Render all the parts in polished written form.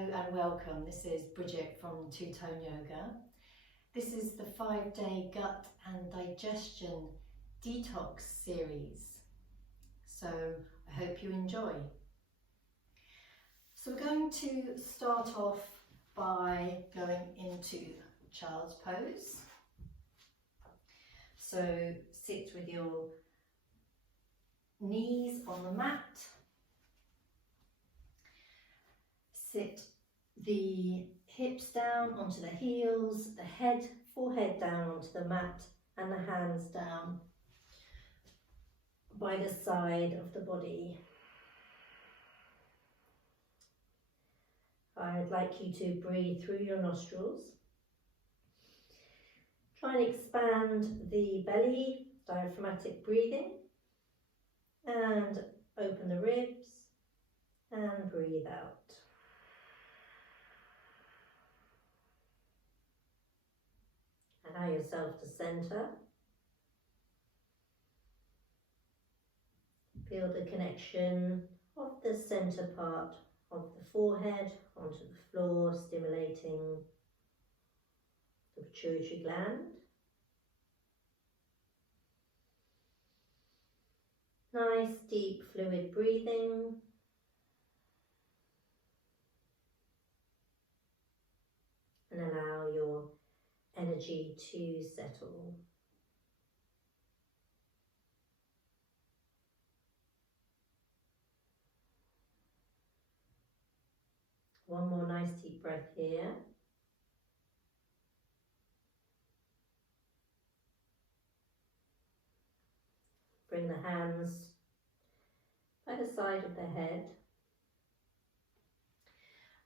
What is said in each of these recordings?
and welcome. This is Bridget from Two-Tone Yoga. This is the 5-day gut and digestion detox series. So I hope you enjoy. So we're going to start off by going into child's pose. So sit with your knees on the mat. Sit the hips down onto the heels, the forehead down onto the mat, and the hands down by the side of the body. I'd like you to breathe through your nostrils. Try and expand the belly, diaphragmatic breathing, and open the ribs and breathe out. Allow yourself to centre. Feel the connection of the centre part of the forehead onto the floor, stimulating the pituitary gland. Nice deep fluid breathing. And allow your energy to settle. One more nice deep breath here. Bring the hands by the side of the head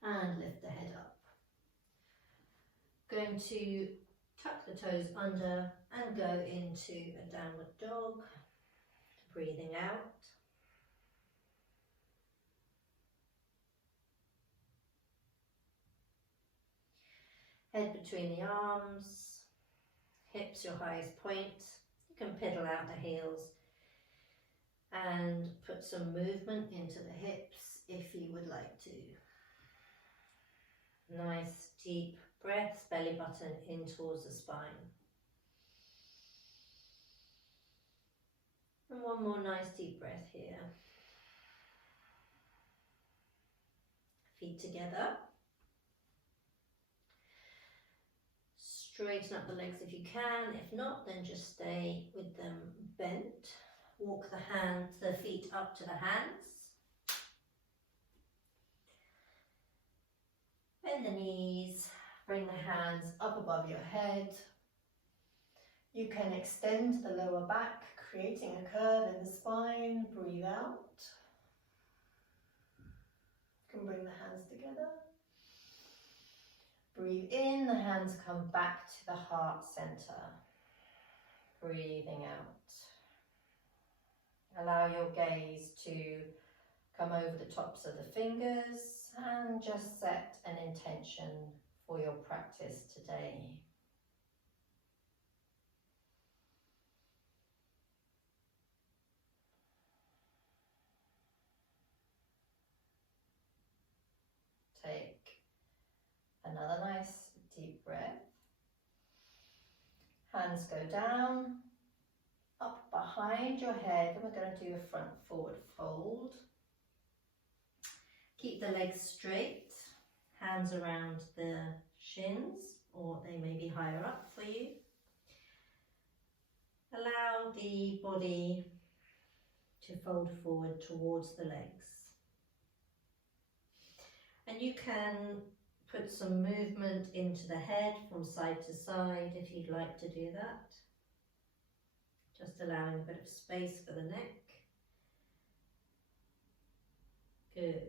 and lift the head up. Going to tuck the toes under and go into a downward dog, breathing out. Head between the arms, hips your highest point. You can pedal out the heels and put some movement into the hips if you would like to. Nice deep breaths, belly button in towards the spine. And one more nice deep breath here. Feet together. Straighten up the legs if you can. If not, then just stay with them bent. Walk the feet up to the hands. Bend the knees. Bring the hands up above your head. You can extend the lower back, creating a curve in the spine. Breathe out. You can bring the hands together. Breathe in, the hands come back to the heart center. Breathing out. Allow your gaze to come over the tops of the fingers and just set an intention for your practice today. Take another nice deep breath. Hands go down, up behind your head, and we're going to do a front forward fold. Keep the legs straight, hands around the shins, or they may be higher up for you. Allow the body to fold forward towards the legs. And you can put some movement into the head from side to side if you'd like to do that. Just allowing a bit of space for the neck. Good.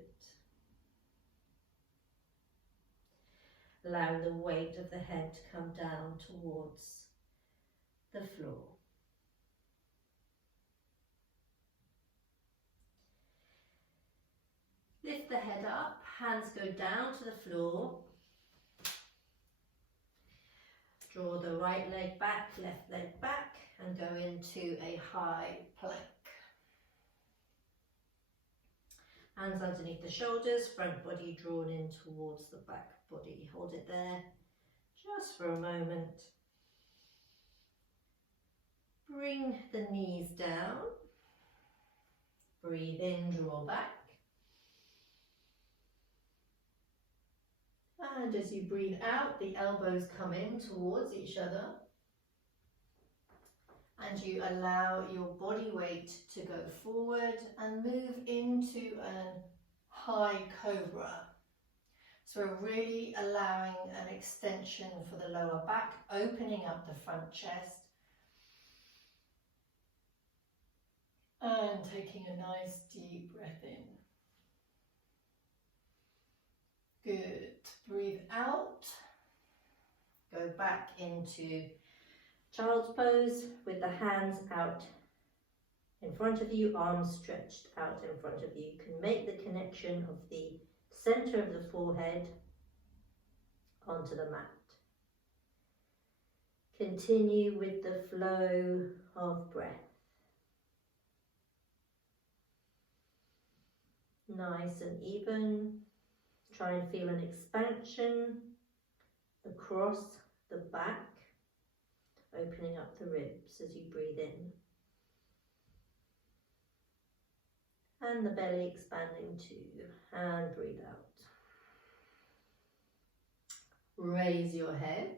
Allow the weight of the head to come down towards the floor. Lift the head up, hands go down to the floor. Draw the right leg back, left leg back, and go into a high plank. Hands underneath the shoulders, front body drawn in towards the back body. Hold it there just for a moment. Bring the knees down. Breathe in, draw back. And as you breathe out, the elbows come in towards each other. And you allow your body weight to go forward and move into a high cobra. So we're really allowing an extension for the lower back, opening up the front chest. And taking a nice deep breath in. Good. Breathe out. Go back into child's pose with the hands out in front of you, arms stretched out in front of you. You can make the connection of the center of the forehead onto the mat. Continue with the flow of breath. Nice and even. Try and feel an expansion across the back, opening up the ribs as you breathe in. And the belly expanding too. And breathe out. Raise your head.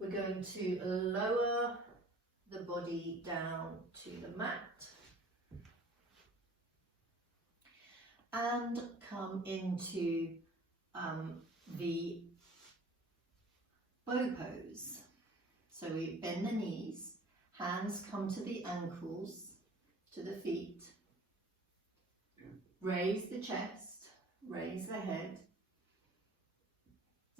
We're going to lower the body down to the mat. And come into the bow pose. So we bend the knees, hands come to the ankles, to the feet. Raise the chest, raise the head.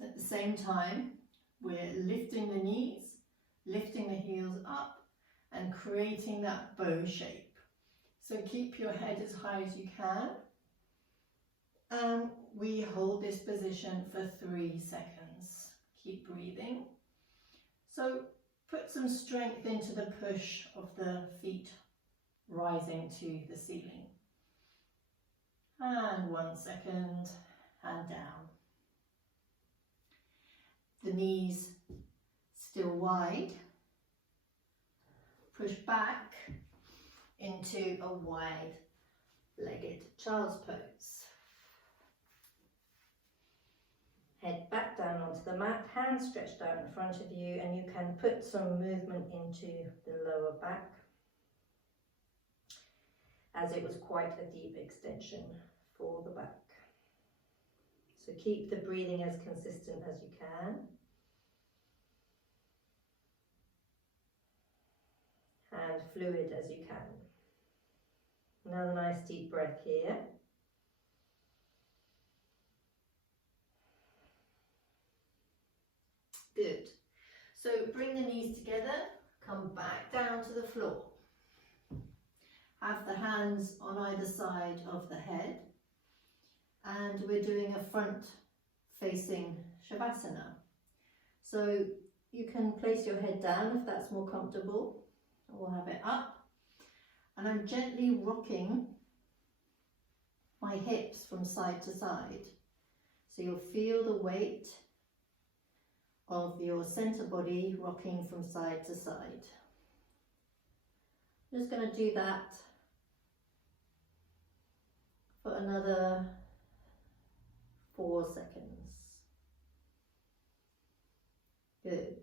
At the same time, we're lifting the knees, lifting the heels up and creating that bow shape. So keep your head as high as you can. And we hold this position for 3 seconds. Keep breathing. So put some strength into the push of the feet rising to the ceiling. And 1 second, and down. The knees still wide. Push back into a wide-legged child's pose. Head back down onto the mat, hands stretched out in front of you, and you can put some movement into the lower back, as it was quite a deep extension for the back. So keep the breathing as consistent as you can. And fluid as you can. Another nice deep breath here. Good. So bring the knees together, come back down to the floor. Have the hands on either side of the head. And we're doing a front facing Shavasana. So you can place your head down if that's more comfortable, or have it up. And I'm gently rocking my hips from side to side. So you'll feel the weight of your center body rocking from side to side. I'm just going to do that for another 4 seconds. Good.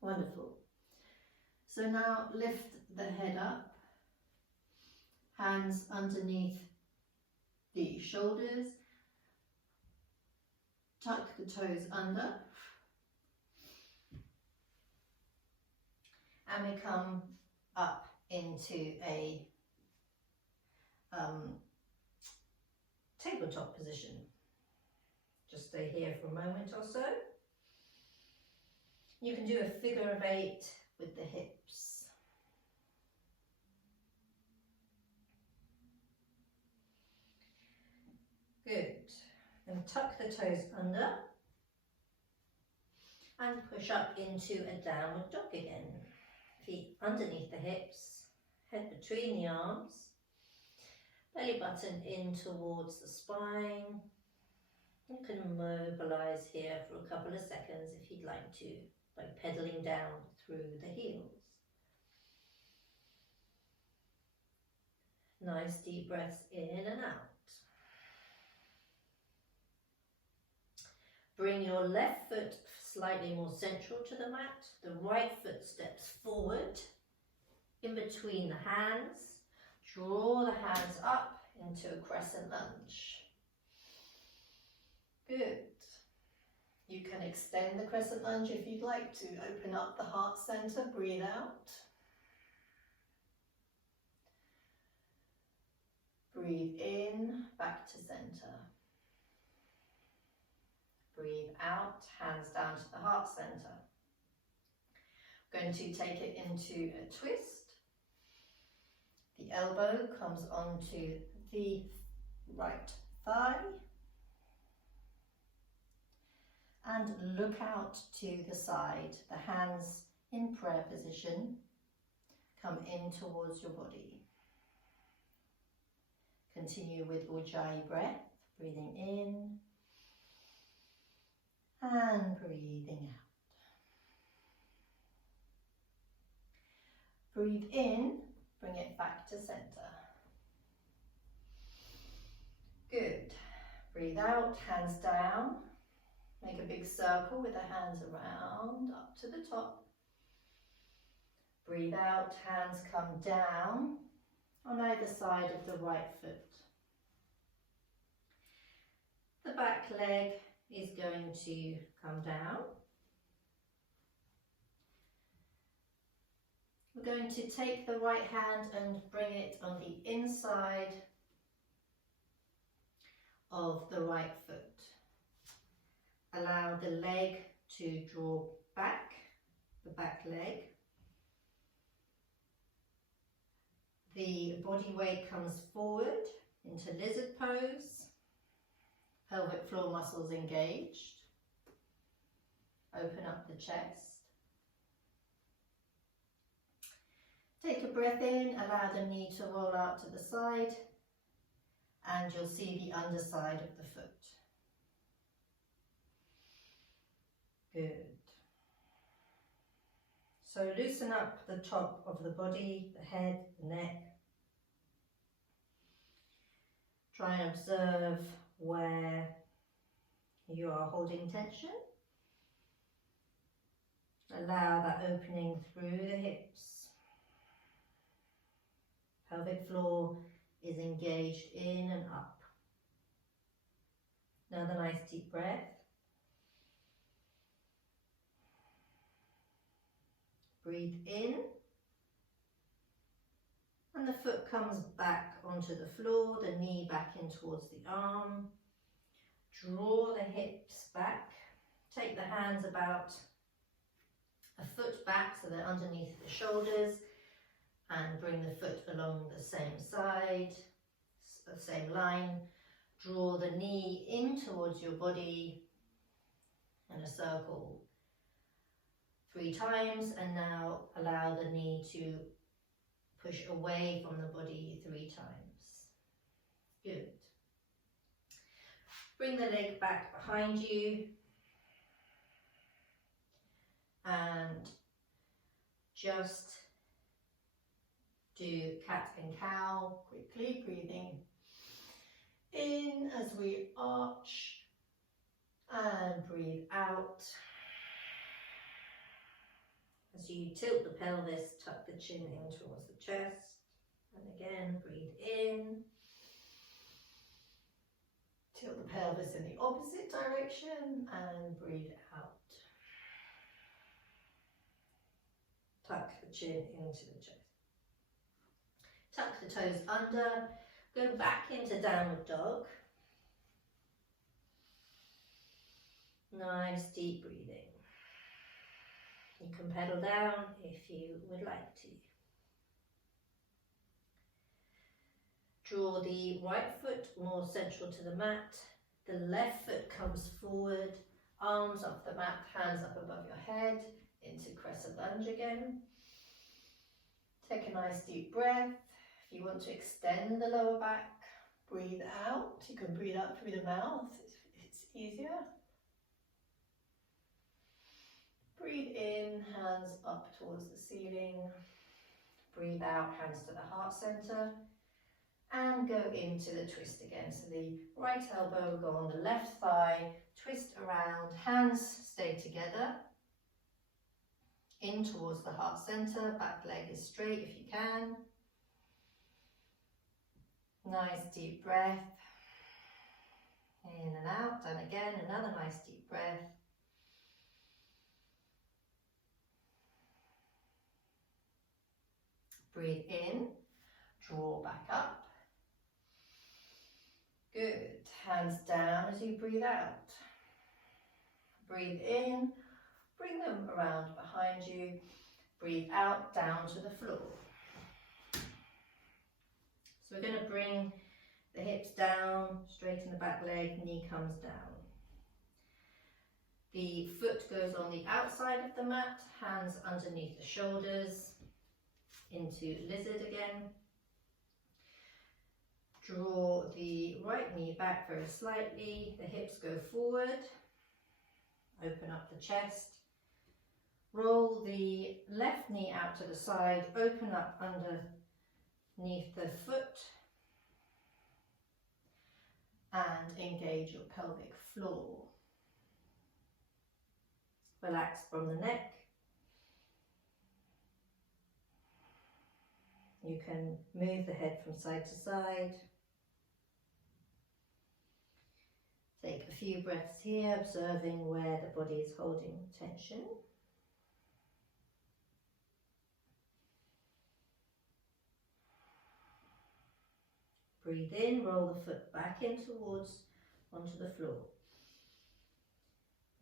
Wonderful. So now lift the head up, hands underneath the shoulders, tuck the toes under, and we come up into a tabletop position. Just stay here for a moment or so. You can do a figure of 8 with the hips. Good. And tuck the toes under and push up into a downward dog again. Feet underneath the hips head between the arms, belly button in towards the spine. You can mobilise here for a couple of seconds if you'd like to, by pedaling down through the heels. Nice deep breaths in and out. Bring your left foot slightly more central to the mat. The right foot steps forward in between the hands. Draw the hands up into a crescent lunge. Good. You can extend the crescent lunge if you'd like to. Open up the heart center, breathe out. Breathe in, back to center. Breathe out, hands down to the heart center. I'm going to take it into a twist. The elbow comes onto the right thigh. And look out to the side. The hands in prayer position come in towards your body. Continue with Ujjayi breath, breathing in and breathing out. Breathe in, bring it back to center. Good. Breathe out, hands down. Make a big circle with the hands around, up to the top. Breathe out, hands come down on either side of the right foot. The back leg is going to come down. We're going to take the right hand and bring it on the inside of the right foot. Allow the leg to draw back, the back leg. The body weight comes forward into lizard pose. Pelvic floor muscles engaged. Open up the chest. Take a breath in, allow the knee to roll out to the side, and you'll see the underside of the foot. Good. So loosen up the top of the body, the head, the neck. Try and observe where you are holding tension. Allow that opening through the hips. Pelvic floor is engaged in and up. Another nice deep breath. Breathe in, and the foot comes back onto the floor, the knee back in towards the arm. Draw the hips back, take the hands about a foot back so they're underneath the shoulders, and bring the foot along the same side, the same line. Draw the knee in towards your body in a circle 3 times, and now allow the knee to push away from the body 3 times. Good. Bring the leg back behind you and just do cat and cow quickly, breathing in as we arch and breathe out. As you tilt the pelvis, tuck the chin in towards the chest, and again breathe in. Tilt the pelvis in the opposite direction and breathe out. Tuck the chin into the chest. Tuck the toes under, go back into downward dog. Nice deep breathing. You can pedal down if you would like to. Draw the right foot more central to the mat. The left foot comes forward, arms off the mat, hands up above your head, into crescent lunge again. Take a nice deep breath. If you want to extend the lower back, breathe out. You can breathe out through the mouth, it's easier. Breathe in, hands up towards the ceiling. Breathe out, hands to the heart center. And go into the twist again. So the right elbow will go on the left thigh, twist around, hands stay together. In towards the heart center, back leg is straight if you can. Nice deep breath. In and out, and again, another nice deep breath. Breathe in, draw back up. Good. Hands down as you breathe out. Breathe in, bring them around behind you. Breathe out, down to the floor. So we're going to bring the hips down, straighten the back leg, knee comes down. The foot goes on the outside of the mat, hands underneath the shoulders, into lizard again. Draw the right knee back very slightly, the hips go forward, open up the chest. Roll the left knee out to the side, open up underneath the foot and engage your pelvic floor. Relax from the neck. You can move the head from side to side. Take a few breaths here, observing where the body is holding tension. Breathe in, roll the foot back in onto the floor.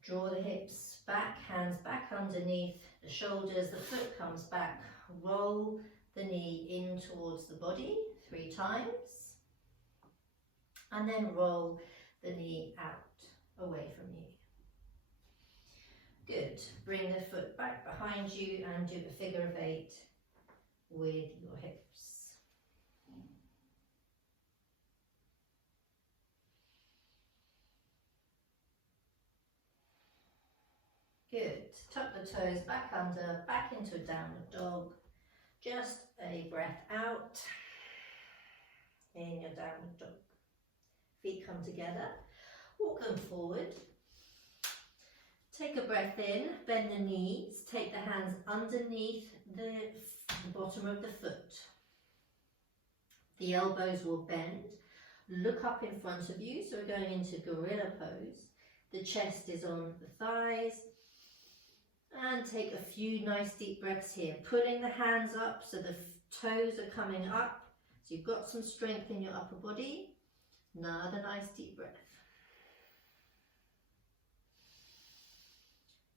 Draw the hips back, hands back underneath the shoulders, the foot comes back. Roll the knee in towards the body 3 times. And then roll the knee out, away from you. Good. Bring the foot back behind you and do a figure of 8 with your hips. Good. Tuck the toes back under, back into a downward dog. Just a breath out in your downward dog. Feet come together, walk them forward. Take a breath in, bend the knees, take the hands underneath the bottom of the foot. The elbows will bend, look up in front of you, so we're going into gorilla pose. The chest is on the thighs. And take a few nice deep breaths here, pulling the hands up so the toes are coming up, so you've got some strength in your upper body. Another nice deep breath.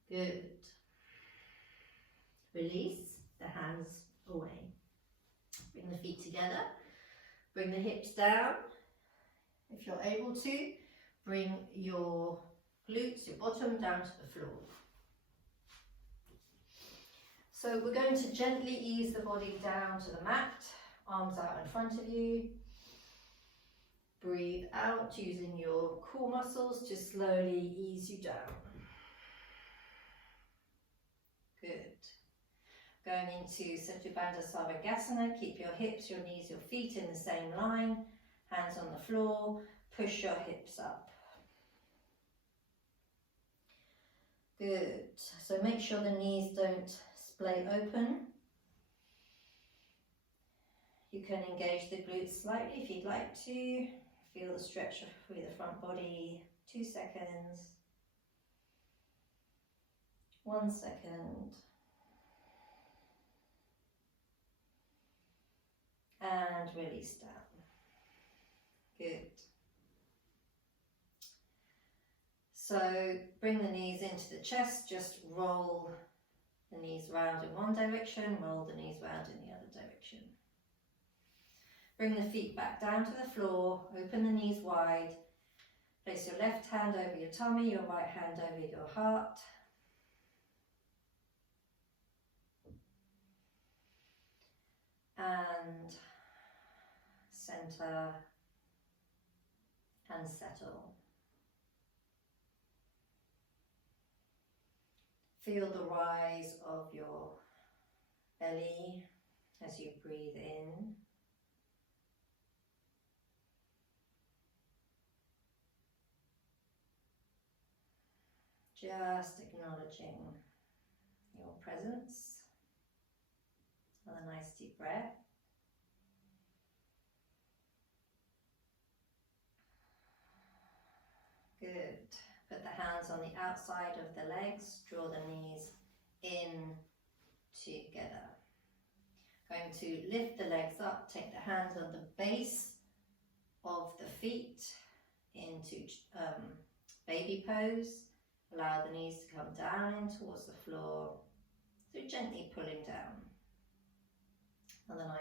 Good. Release the hands away. Bring the feet together, bring the hips down. If you're able to, bring your glutes, your bottom down to the floor. So we're going to gently ease the body down to the mat, arms out in front of you. Breathe out using your core muscles to slowly ease you down. Good. Going into Setu Bandha Sarvangasana, keep your hips, your knees, your feet in the same line, hands on the floor, push your hips up. Good. So make sure the knees don't splay open. You can engage the glutes slightly if you'd like to. Feel the stretch through the front body. 2 seconds. 1 second. And release down. Good. So bring the knees into the chest, just roll the knees round in one direction, roll the knees round in the other direction. Bring the feet back down to the floor, open the knees wide. Place your left hand over your tummy, your right hand over your heart. and center and settle. Feel the rise of your belly as you breathe in. Just acknowledging your presence. Another nice deep breath. Good. Put the hands on the outside of the legs. Draw the knees in together. Going to lift the legs up. Take the hands on the base of the feet into baby pose. Allow the knees to come down in towards the floor. So gently pulling down. Another nice